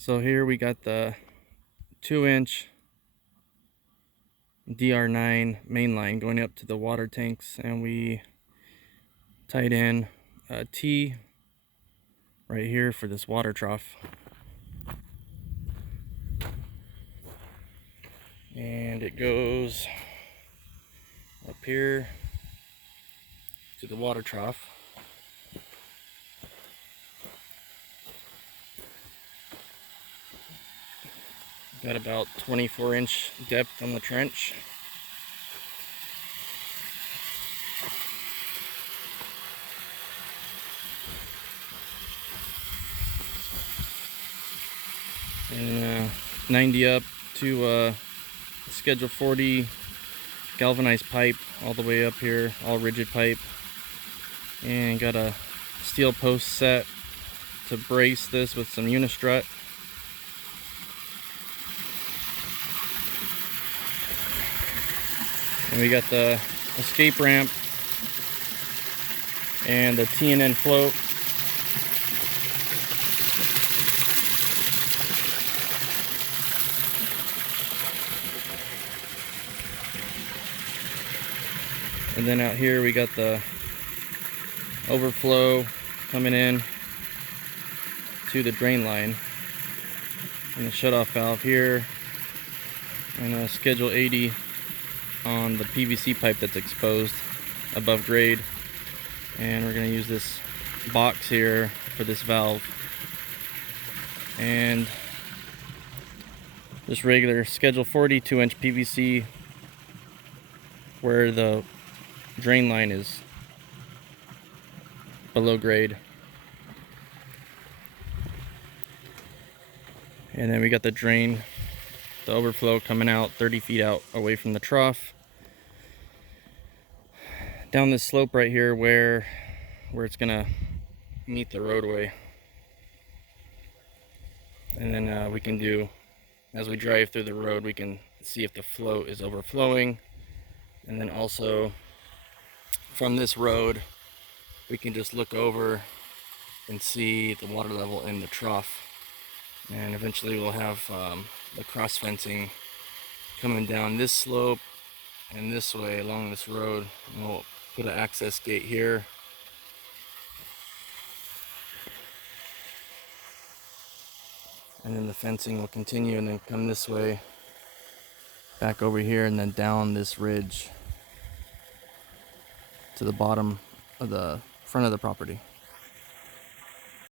So here we got the 2-inch DR9 main line going up to the water tanks, and we tied in a T right here for this water trough. And it goes up here to the water trough. Got about 24-inch depth on the trench. And 90 up to schedule 40 galvanized pipe all the way up here, all rigid pipe. And got a steel post set to brace this with some unistrut. And we got the escape ramp and the T&N float. And then out here we got the overflow coming in to the drain line, and the shutoff valve here, and a schedule 80 on the PVC pipe that's exposed above grade. And we're going to use this box here for this valve, and this regular schedule 40 2-inch PVC where the drain line is below grade. And then we got the drain, the overflow coming out 30 feet out away from the trough, down this slope right here where it's gonna meet the roadway. And then we can do, as we drive through the road, we can see if the float is overflowing. And then also from this road we can just look over and see the water level in the trough. And eventually we'll have the cross fencing coming down this slope and this way along this road. And we'll put an access gate here. And then the fencing will continue and then come this way back over here and then down this ridge to the bottom of the front of the property.